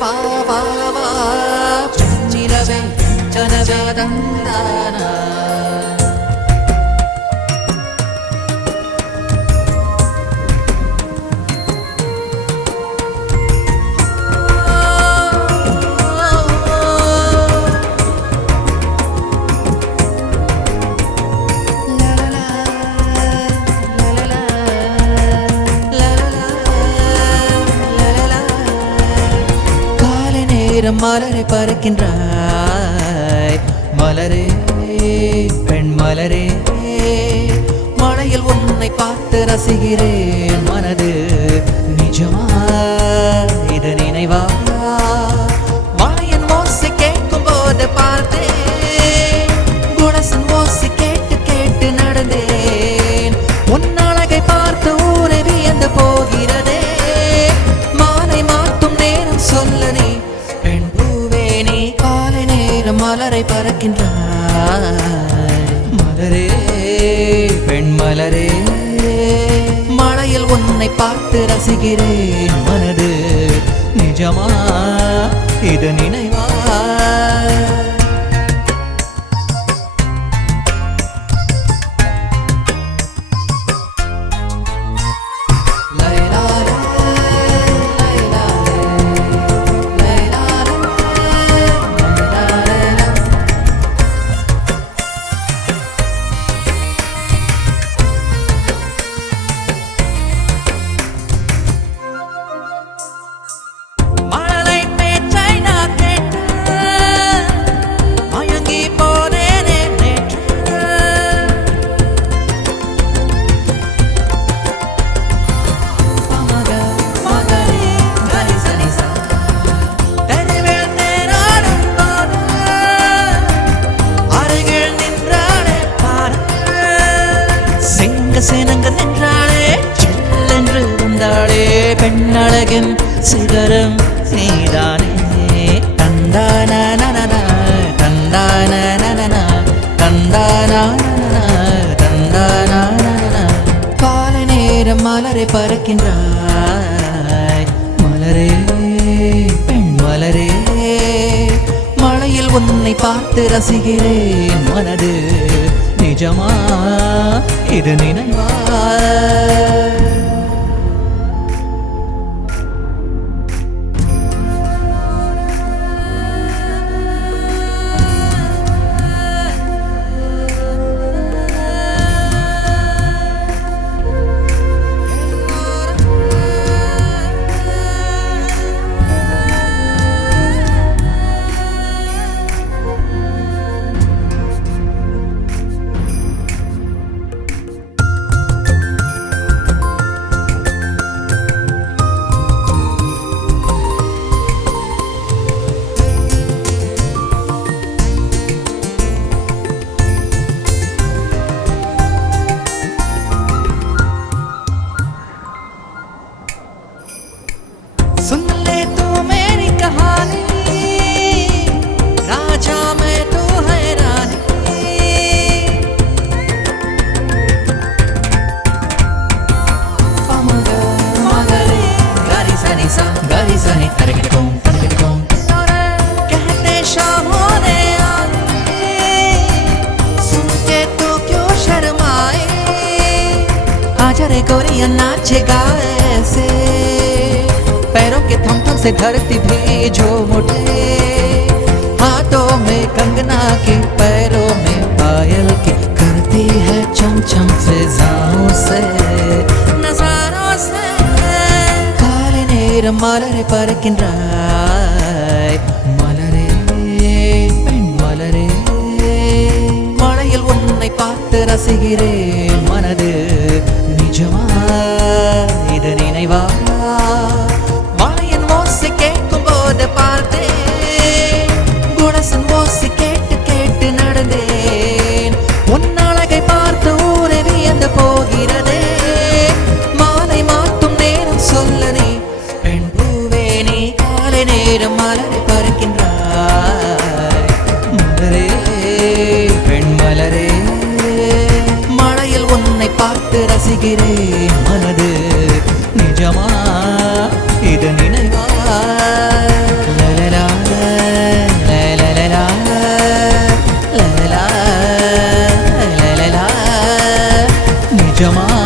வா வா வா நிலவே ஜனவே தந்தானா மலரை பறக்கின்றாய் மலரே பெண் மலரே மழையில் உன்னை பார்த்து ரசிக்கிறேன் மனது நிஜமா இது நினைவா மழையின் ஓசை கேட்கும் போது பார்த்தேன் குணசன் ஓசை கேட்டு கேட்டு நடந்தேன் உன் அழகை பார்த்து ஊரை வியந்து போகிறதே மாலை மாற்றும் நேரம் சொல்லனே மலரை பறக்கின்றாய் மலரே பெண் மலரே மழையில் உன்னை பார்த்து ரசிக்கிறேன் மனது நிஜமா இது நினைவா சேனங்க நின்றாளே செல்லென்று வந்தாளே பெண்ணழகின் சிகரம் நீதானே தந்தான தந்தான தந்தான தந்தான காலை நேரம் மலரை பறக்கின்றாய் மலரே பெண் மலரே மழையில் உன்னை பார்த்து ரசிக்கிறேன் மனது நிஜமா இது நினைவா सुन ले तू मेरी कहानी राजा मैं तू है रानी पमगा मगरे गारी सनी सा गारी सनी तरकटकों कहते शाम होने आई सुन के तू क्यों शर्माए आजा रे गोरिया नाचे गाए ऐसे पैरों के थम थम से धरती भी झूम उठे हाथों में कंगना की पैरों में पायल की करती है चम चम फिजाओं से नजारों से काले नेर मलरे பறக்கின்றாய் மலரே பெண் மலரே மழையில் உன்னை பார்த்து ரசிக்கிறேன் மனது நிஜமா இது நினைவா குணசன் ஓசை கேட்டு கேட்டு நடந்தேன் உன் அழகை பார்த்து ஊரை வியந்து போகிறதே மாலை மாற்றும் நேரம் சொல்லனே பெண் பூவே நீ காலை நேரம் மலரை பறக்கின்றாய் மலரே பெண் மலரே மழையில் உன்னை பார்த்து ரசிக்கிறேன் மனது நிஜமா இது நினைவா जमा